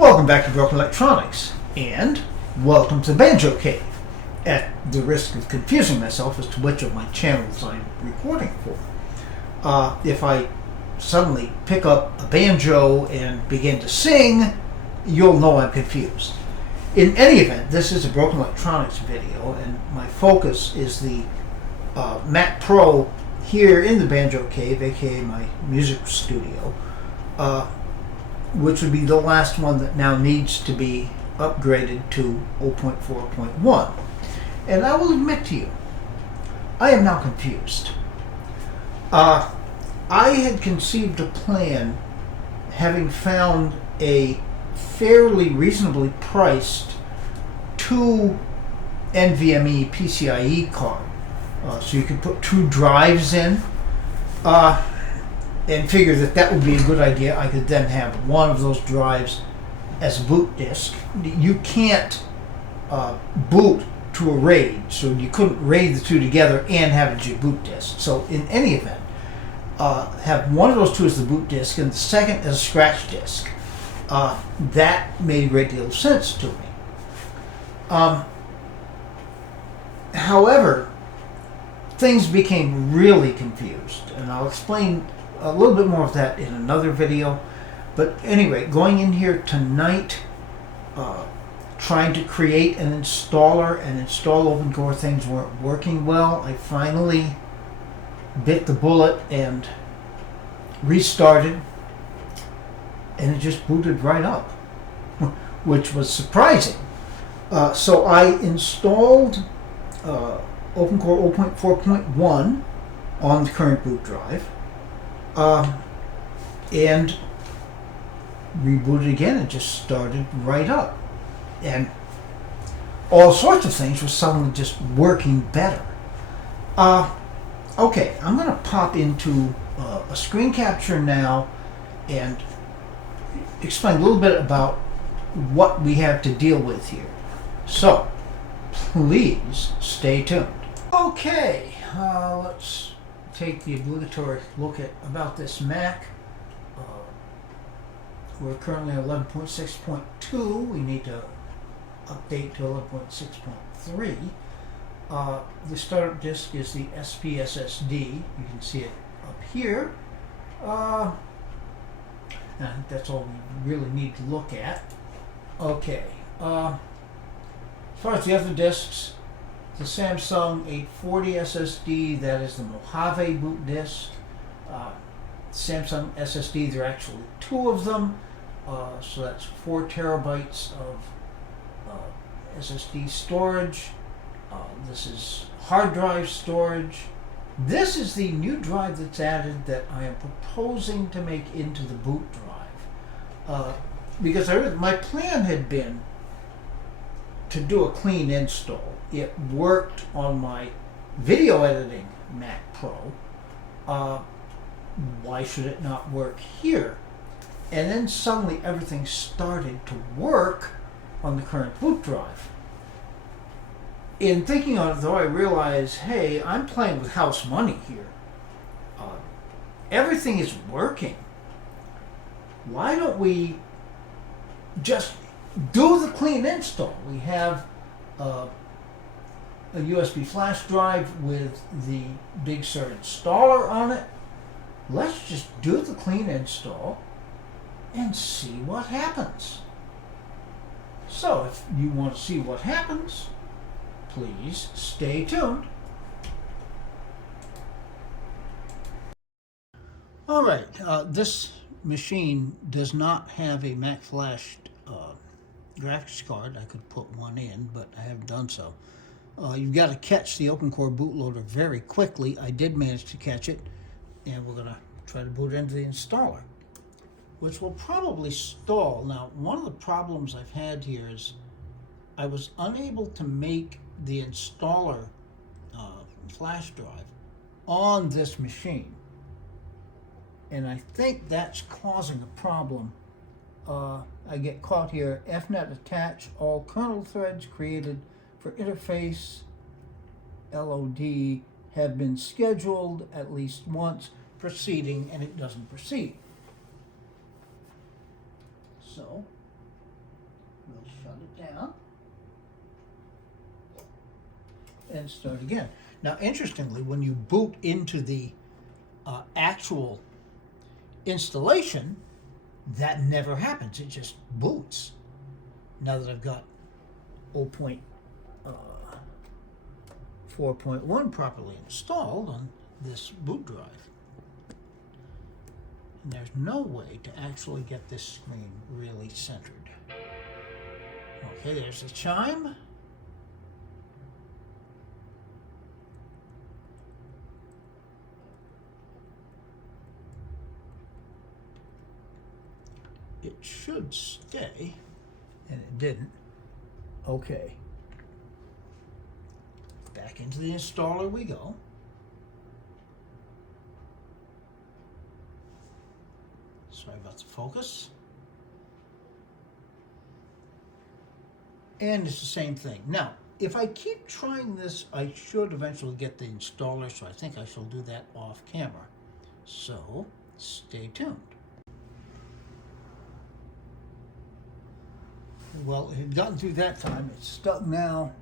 Welcome back to Broken Electronics, and welcome to Banjo Cave, at the risk of confusing myself as to which of my channels I'm recording for. If I suddenly pick up a banjo and begin to sing, you'll know I'm confused. In any event, this is a Broken Electronics video, and my focus is the Mac Pro here in the Banjo Cave, aka my music studio, which would be the last one that now needs to be upgraded to 0.4.1. And I will admit to you, I am now confused. I had conceived a plan, having found a fairly reasonably priced 2 NVMe PCIe card. So you could put 2 drives in, and figure that would be a good idea. I could then have one of those drives as a boot disk. You can't boot to a RAID, so you couldn't RAID the two together and have it as your boot disk. So in any event, have one of those two as the boot disk and the second as a scratch disk. That made a great deal of sense to me. However, things became really confused, and I'll explain a little bit more of that in another video. But anyway, going in here tonight, trying to create an installer and install OpenCore, things weren't working well. I finally bit the bullet and restarted, and it just booted right up, which was surprising. So I installed OpenCore 0.4.1 on the current boot drive, and rebooted again and just started right up. And all sorts of things were suddenly just working better. Okay, I'm going to pop into a screen capture now and explain a little bit about what we have to deal with here. So, please stay tuned. Okay, let's take the obligatory look at about this Mac. We're currently at 11.6.2. We need to update to 11.6.3. The startup disk is the SP SSD. You can see it up here. I think that's all we really need to look at. Okay. As far as the other disks, the Samsung 840 SSD, that is the Mojave boot disk. Samsung SSD, there are actually 2 of them, so that's 4 terabytes of SSD storage. This is hard drive storage. This is the new drive that's added that I am proposing to make into the boot drive, because my plan had been to do a clean install. It worked on my video editing Mac Pro. Why should it not work here? And then suddenly everything started to work on the current boot drive. In thinking on it though, I realized, hey, I'm playing with house money here. Everything is working. Why don't we just do the clean install? We have a USB flash drive with the Big Sur installer on it. Let's just do the clean install and see what happens. So if you want to see what happens, please stay tuned. Alright, this machine does not have a Mac Flash graphics card. I could put one in, but I haven't done so. You've got to catch the OpenCore bootloader very quickly. I did manage to catch it, and we're going to try to boot into the installer, which will probably stall. Now, one of the problems I've had here is I was unable to make the installer flash drive on this machine, and I think that's causing a problem. I get caught here. FNet attach all kernel threads created for interface LOD have been scheduled at least once, proceeding, and it doesn't proceed. So We'll shut it down and start again. Now, interestingly, when you boot into the actual installation, that never happens. It just boots. Now that I've got 4.1 properly installed on this boot drive. And there's no way to actually get this screen really centered. Okay, there's the chime. It should stay, and it didn't. Okay. Back into the installer we go. Sorry about the focus. And it's the same thing. Now, if I keep trying this, I should eventually get the installer, so I think I shall do that off camera. So, stay tuned. Well, it had gotten through that time. It's stuck now.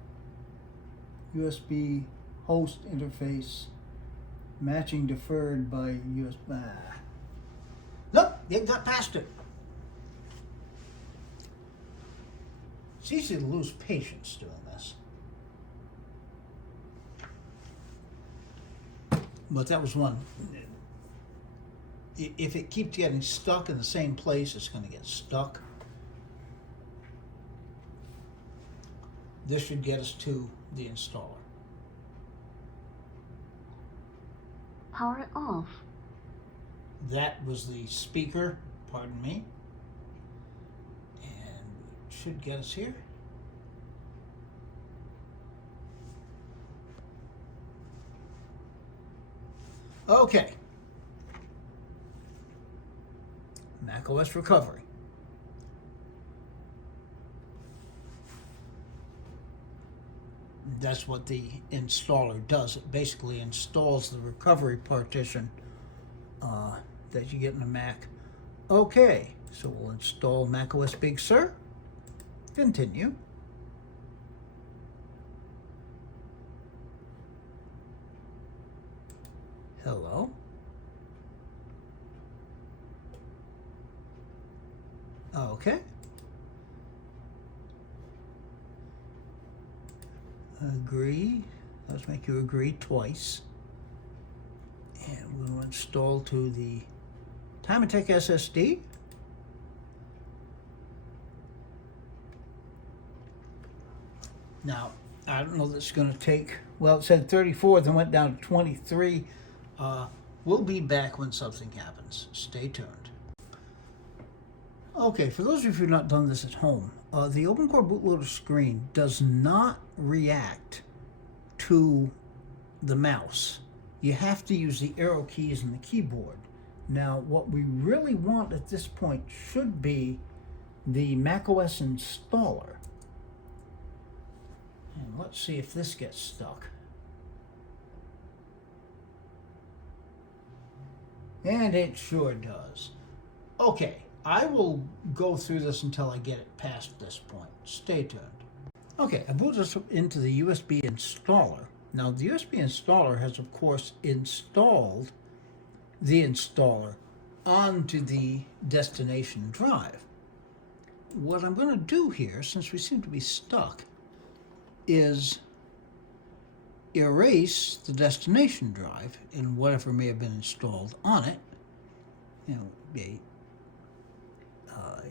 USB host interface matching deferred by USB. Nope, it got past it. It's easy to lose patience doing this. But that was one. If it keeps getting stuck in the same place, it's going to get stuck. This should get us to the installer. Power off. That was the speaker, pardon me. And it should get us here. Okay. macOS recovery. That's what the installer does. It basically installs the recovery partition that you get in a Mac. Okay, so we'll install macOS Big Sur. Continue. Hello. Okay. Agree. Let's make you agree twice. And we'll install to the Timatech SSD. Now, I don't know that it's going to take, well, it said 34, then went down to 23. We'll be back when something happens. Stay tuned. Okay, for those of you who have not done this at home, the OpenCore bootloader screen does not react to the mouse. You have to use the arrow keys and the keyboard. Now, what we really want at this point should be the macOS installer. And let's see if this gets stuck. And it sure does. Okay, I will go through this until I get it past this point. Stay tuned. Okay, I booted us into the USB installer. Now, the USB installer has, of course, installed the installer onto the destination drive. What I'm going to do here, since we seem to be stuck, is erase the destination drive and whatever may have been installed on it. You know,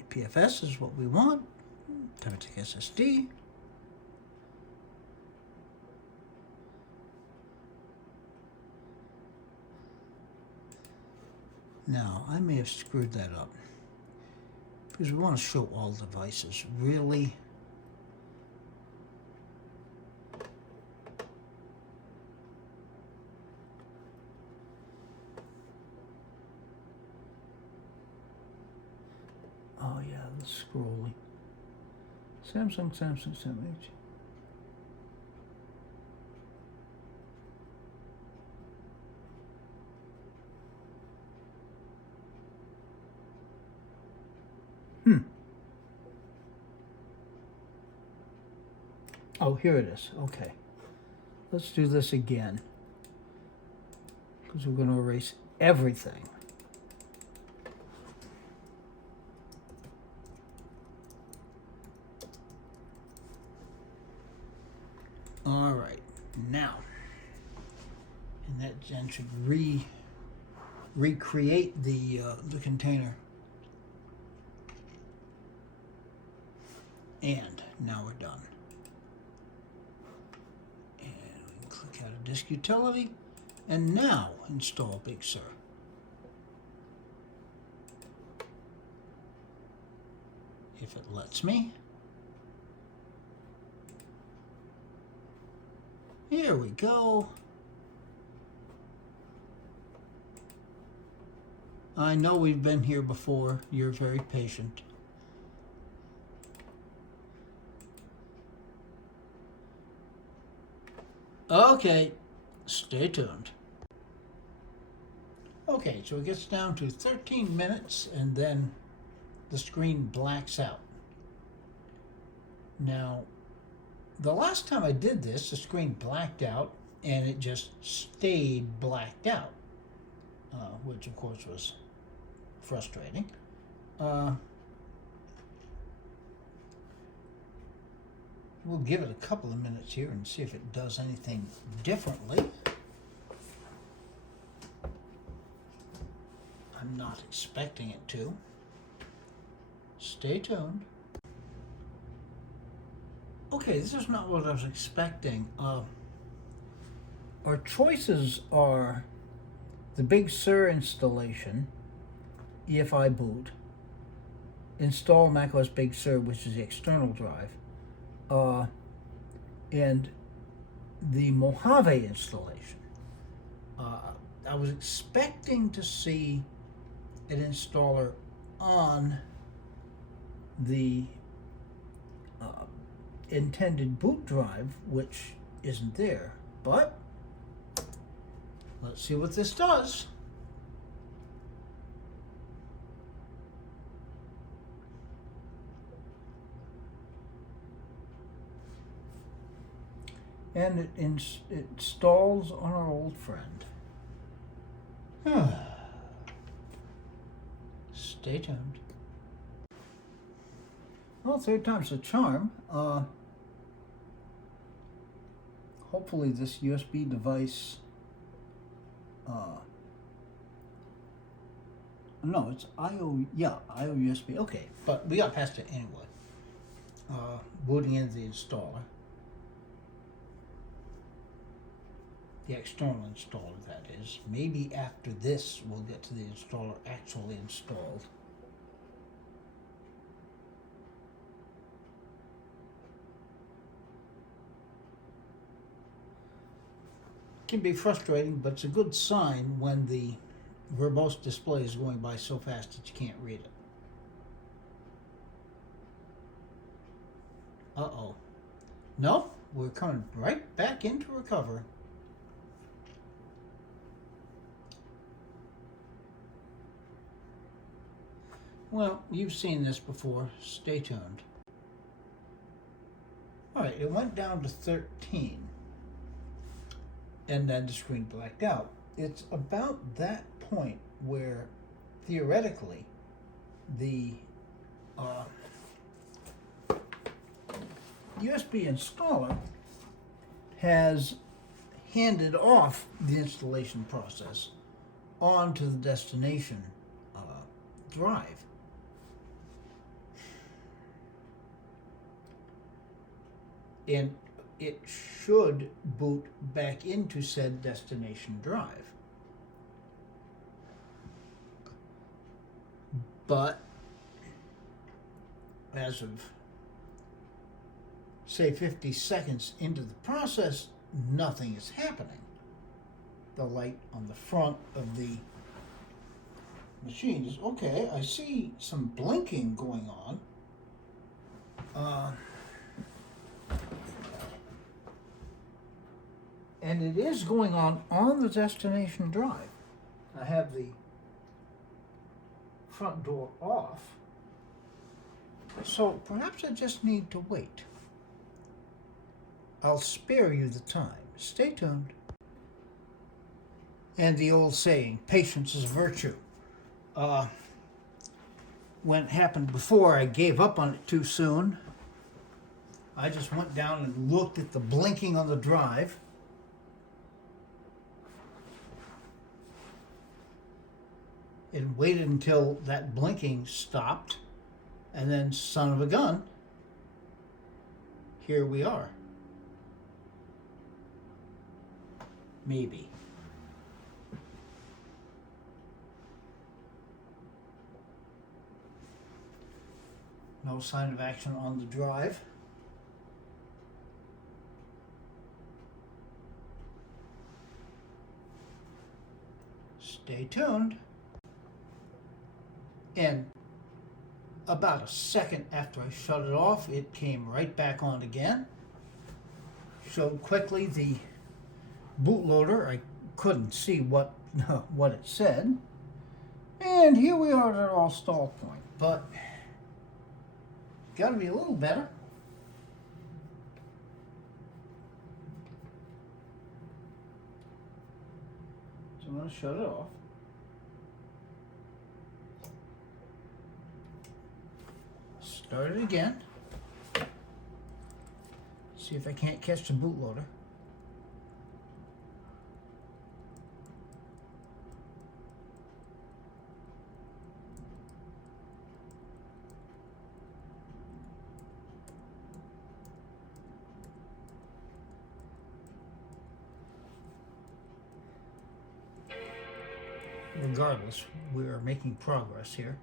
APFS is what we want. Timatech SSD. Now, I may have screwed that up because we want to show all devices. Really? Oh yeah, the scrolling. Samsung, SMH. Oh, here it is. Okay. Let's do this again, because we're going to erase everything. All right, now, and that then should recreate the container. And now we're done. And we can click out of disk utility, and now install Big Sur. If it lets me. Here we go. I know we've been here before. You're very patient. Okay, stay tuned. Okay, so it gets down to 13 minutes and then the screen blacks out. Now, the last time I did this, the screen blacked out and it just stayed blacked out, which of course was frustrating. We'll give it a couple of minutes here and see if it does anything differently. I'm not expecting it to. Stay tuned. Okay, this is not what I was expecting. Our choices are the Big Sur installation, EFI boot, install macOS Big Sur, which is the external drive, and the Mojave installation. I was expecting to see an installer on the intended boot drive, which isn't there, but let's see what this does. And it installs on our old friend. Stay tuned. Well, third time's a charm. Hopefully this USB device, no, it's IO USB, okay, but we got past it anyway. Booting in the installer. The external installer, that is. Maybe after this we'll get to the installer actually installed. Can be frustrating, but it's a good sign when the verbose display is going by so fast that you can't read it. Uh-oh. Nope, we're coming right back into recovery. Well, you've seen this before. Stay tuned. All right, it went down to 13. And then the screen blacked out. It's about that point where, theoretically, the USB installer has handed off the installation process onto the destination drive. And it should boot back into said destination drive. But as of, say, 50 seconds into the process, nothing is happening. The light on the front of the machine is, okay, I see some blinking going on. And it is going on the destination drive. I have the front door off, so perhaps I just need to wait. I'll spare you the time. Stay tuned. And the old saying, patience is a virtue. When it happened before, I gave up on it too soon. I just went down and looked at the blinking on the drive. And waited until that blinking stopped. And then, son of a gun, here we are. Maybe. No sign of action on the drive. Stay tuned. And about a second after I shut it off, it came right back on again. Showed quickly the bootloader. I couldn't see what it said. And here we are at our stall point. But got to be a little better. So I'm going to shut it off. Start it again. See if I can't catch the bootloader. Regardless, we are making progress here.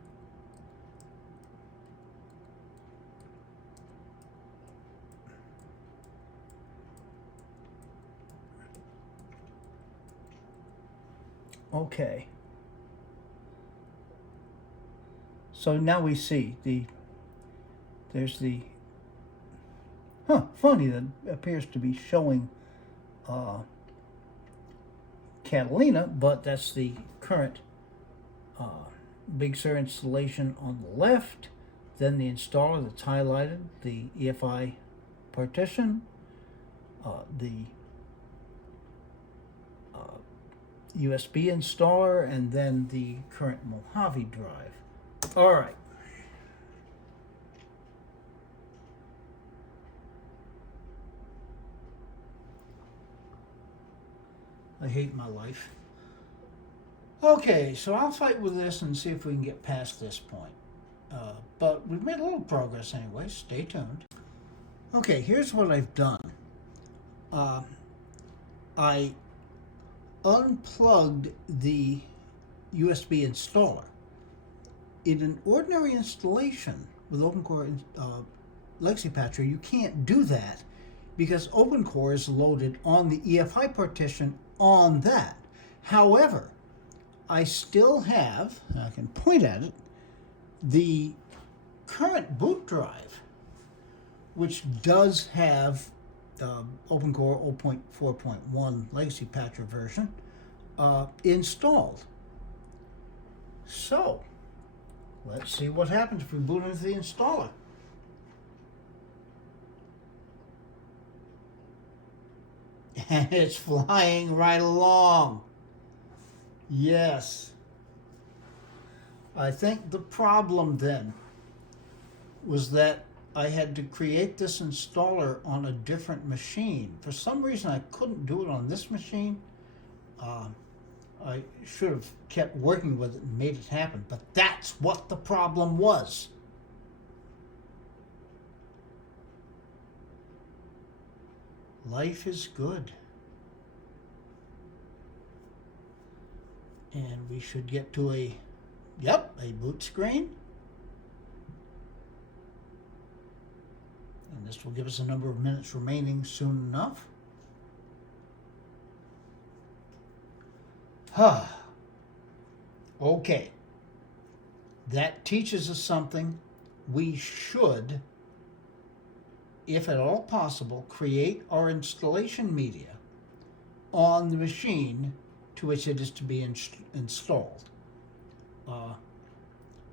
Okay. So now we see there's the, funny, that appears to be showing Catalina, but that's the current Big Sur installation on the left. Then the installer that's highlighted, the EFI partition, the USB installer, and then the current Mojave drive. All right. I hate my life. Okay, so I'll fight with this and see if we can get past this point. But we've made a little progress anyway. Stay tuned. Okay, here's what I've done. I unplugged the USB installer. In an ordinary installation with OpenCore Legacy Patcher, you can't do that because OpenCore is loaded on the EFI partition on that. However, I still have, and I can point at it, the current boot drive, which does have OpenCore 0.4.1 Legacy Patcher version installed. So, let's see what happens if we boot into the installer. And it's flying right along. Yes. I think the problem then was that I had to create this installer on a different machine. For some reason, I couldn't do it on this machine. I should have kept working with it and made it happen, but that's what the problem was. Life is good. And we should get to a boot screen. And this will give us a number of minutes remaining soon enough. Okay. That teaches us something. We should, if at all possible, create our installation media on the machine to which it is to be installed.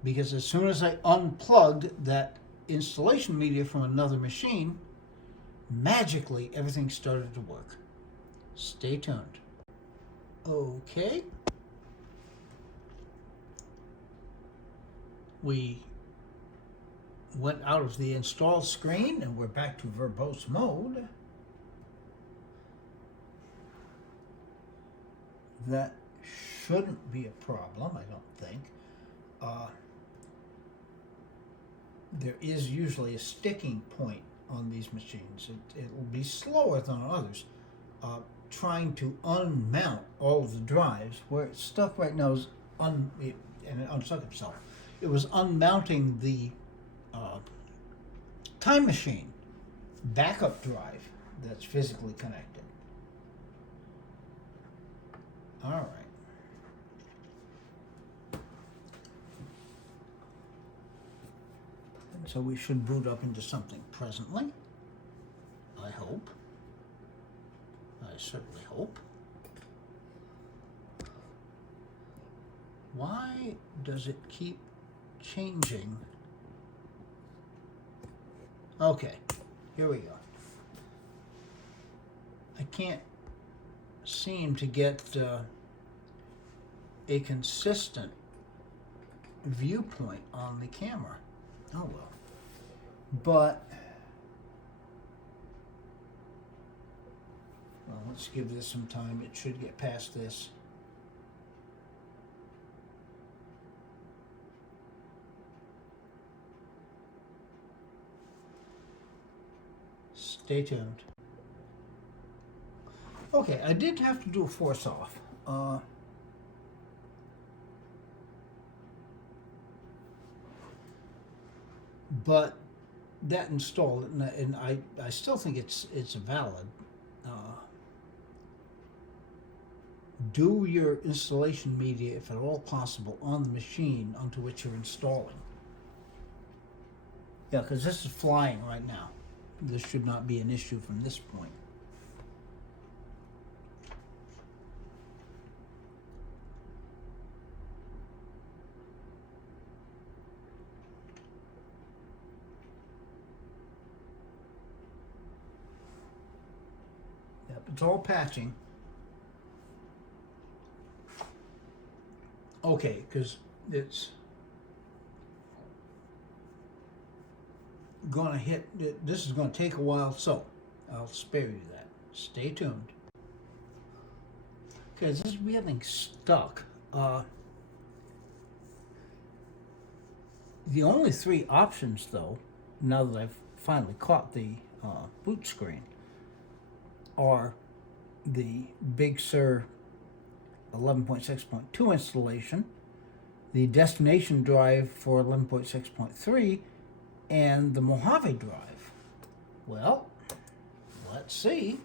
Because as soon as I unplugged that installation media from another machine, magically everything started to work. Stay tuned. Okay. We went out of the install screen and we're back to verbose mode. That shouldn't be a problem, I don't think. There is usually a sticking point on these machines. It will be slower than on others. Trying to unmount all of the drives, where it's stuck right now is and it unstuck itself. It was unmounting the time machine backup drive that's physically connected. All right. And so we should boot up into something presently. I hope. I certainly hope. Why does it keep changing? Okay, here we go. I can't seem to get a consistent viewpoint on the camera. Oh well. But well, let's give this some time. It should get past this. Stay tuned. Okay, I did have to do a force off. But that installed, and I still think it's valid. Do your installation media, if at all possible, on the machine onto which you're installing. Yeah, because this is flying right now. This should not be an issue from this point. Yep, it's all patching. Okay, because it's gonna hit, this is gonna take a while, so I'll spare you that. Stay tuned. Okay, this is getting stuck. The only three options, though, now that I've finally caught the boot screen, are the Big Sur 11.6.2 installation, the destination drive for 11.6.3, and the Mojave drive. Well, let's see.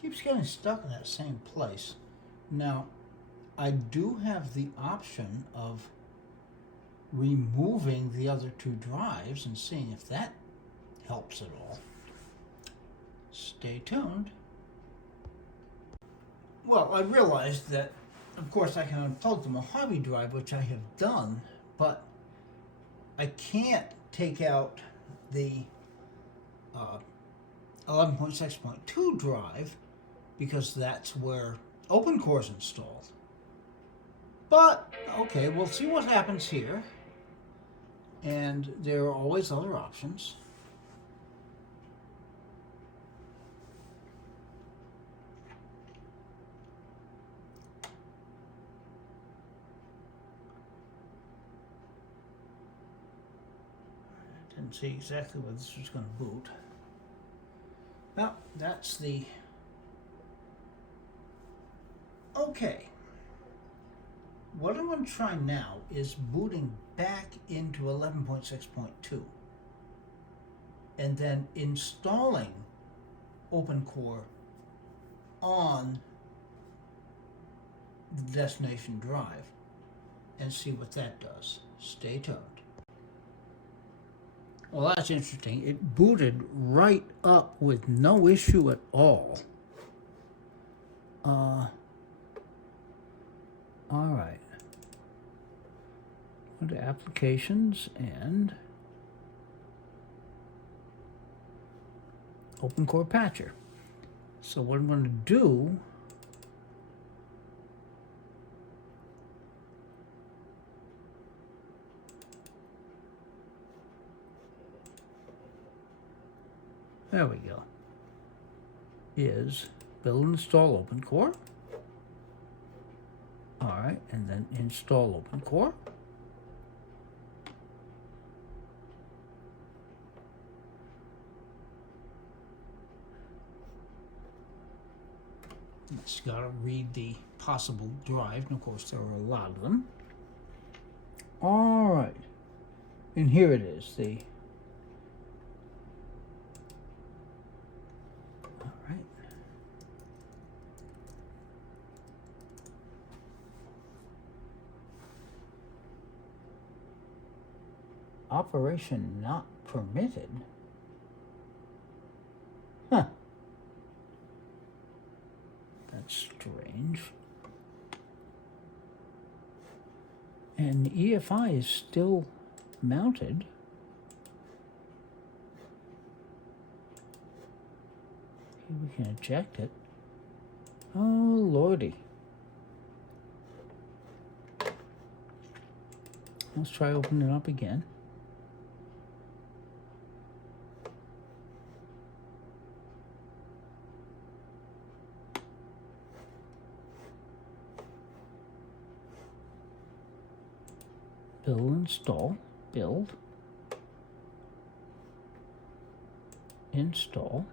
Keeps getting stuck in that same place. Now, I do have the option of removing the other two drives and seeing if that helps at all. Stay tuned. Well, I realized that, of course, I can unplug the Mojave drive, which I have done, but I can't take out the 11.6.2 drive because that's where OpenCore is installed. But, okay, we'll see what happens here. And there are always other options. Didn't see exactly where this was going to boot. Well, that's the... Okay. What I'm going to try now is booting back into 11.6.2 and then installing OpenCore on the destination drive and see what that does. Stay tuned. Well, that's interesting. It booted right up with no issue at all. All right. Go to Applications and Open Core Patcher. So what I'm going to do, there we go, is build and install OpenCore. All right, and then install OpenCore. It's got to read the possible drive, and of course there are a lot of them. All right, and here it is, the all right. Operation not permitted. Huh. That's strange. And the EFI is still mounted. Here we can eject it. Oh, lordy. Let's try opening it up again. Build, install, build, install,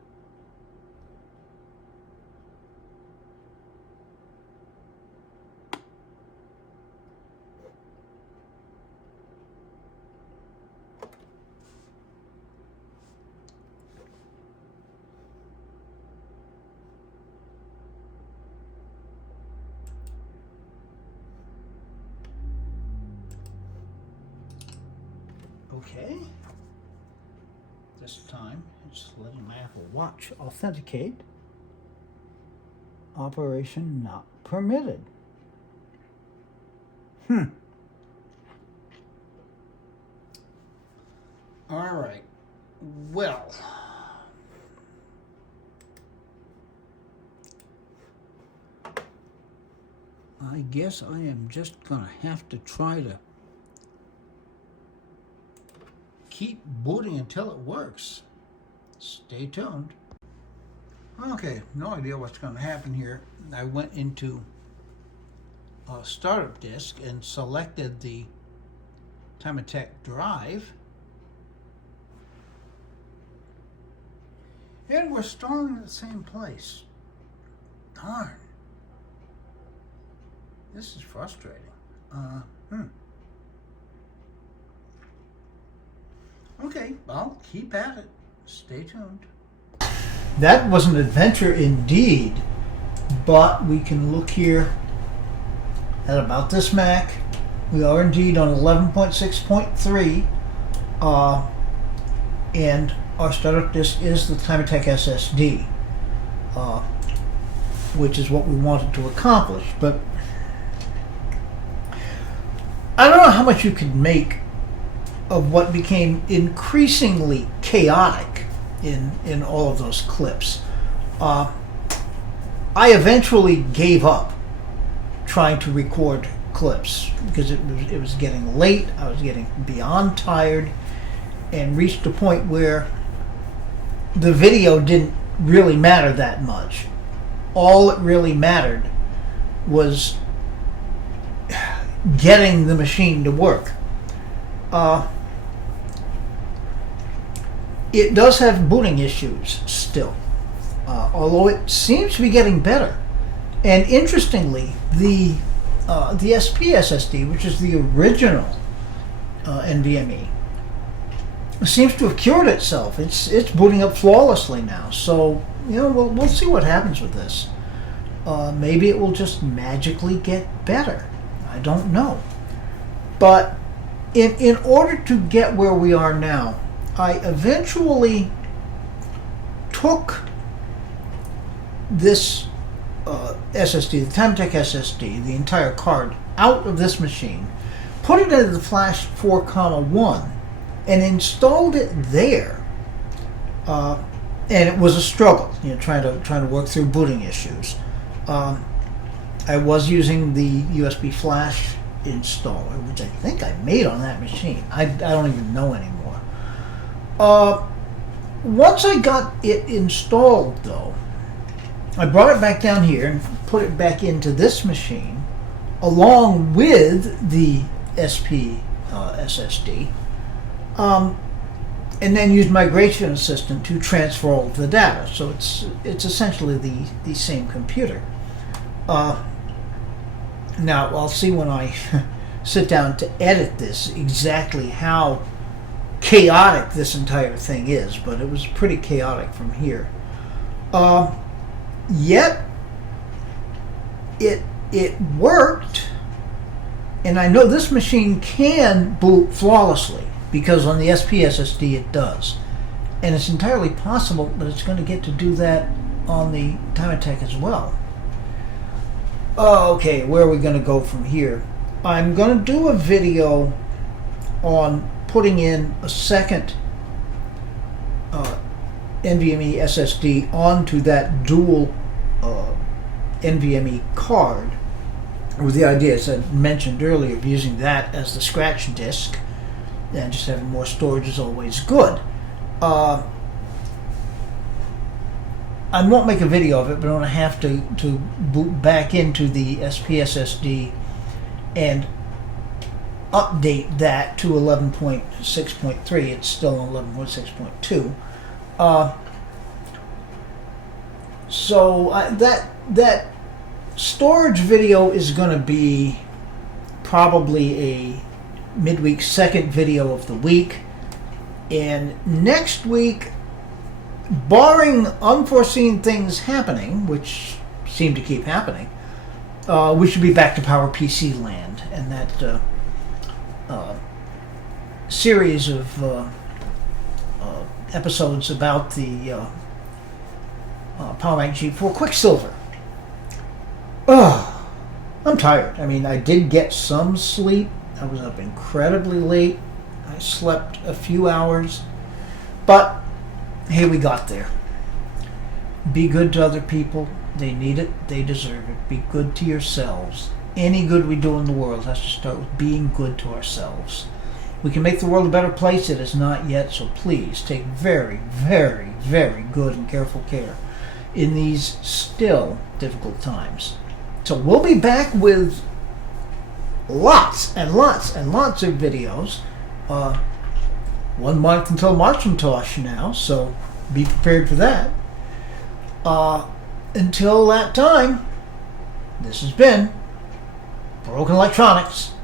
okay. This time it's letting my Apple Watch authenticate. Operation not permitted. All right. Well, I guess I am just gonna have to try to keep booting until it works. Stay tuned. Okay, no idea what's going to happen here. I went into startup disk and selected the Timatech drive, and we're stalling at the same place. Darn. This is frustrating. Okay, I'll keep at it. Stay tuned. That was an adventure indeed, but we can look here at about this Mac. We are indeed on 11.6.3, and our startup disk is the Timatech SSD, which is what we wanted to accomplish. But I don't know how much you could make of what became increasingly chaotic in all of those clips. I eventually gave up trying to record clips because it was getting late. I was getting beyond tired, and reached a point where the video didn't really matter that much. All it really mattered was getting the machine to work. It does have booting issues still, although it seems to be getting better. And interestingly, the SP SSD, which is the original NVMe, seems to have cured itself. It's booting up flawlessly now. So we'll see what happens with this. Maybe it will just magically get better. I don't know. But in order to get where we are now, I eventually took this SSD, the Timatech SSD, the entire card, out of this machine, put it into the flash 4.1 and installed it there. And it was a struggle, trying to work through booting issues. I was using the USB flash installer, which I think I made on that machine. I don't even know anymore. Once I got it installed, though, I brought it back down here and put it back into this machine, along with the SP SSD, and then used Migration Assistant to transfer all of the data. So it's essentially the same computer. Now I'll see when I sit down to edit this exactly how chaotic this entire thing is, but it was pretty chaotic from here. Yet it worked, and I know this machine can boot flawlessly because on the SP SSD it does, and it's entirely possible that it's going to get to do that on the Timatech as well. Okay, where are we going to go from here? I'm going to do a video on putting in a second NVMe SSD onto that dual NVMe card, with the idea, as I mentioned earlier, of using that as the scratch disk, and just having more storage is always good. I won't make a video of it, but I'm going to have to boot back into the SP SSD and update that to 11.6.3. It's still on 11.6.2. So that storage video is going to be probably a midweek second video of the week, and next week, barring unforeseen things happening, which seem to keep happening, we should be back to PowerPC land, and that series of episodes about the Power Mac G4 Quicksilver. I'm tired. I mean, I did get some sleep. I was up incredibly late. I slept a few hours, but hey, we got there. Be good to other people. They need it. They deserve it. Be good to yourselves. Any good we do in the world has to start with being good to ourselves. We can make the world a better place. It is not yet, so please take very, very, very good and careful care in these still difficult times. So we'll be back with lots and lots and lots of videos. 1 month until Marcintosh now, so be prepared for that. Until that time, this has been Broken Electronics.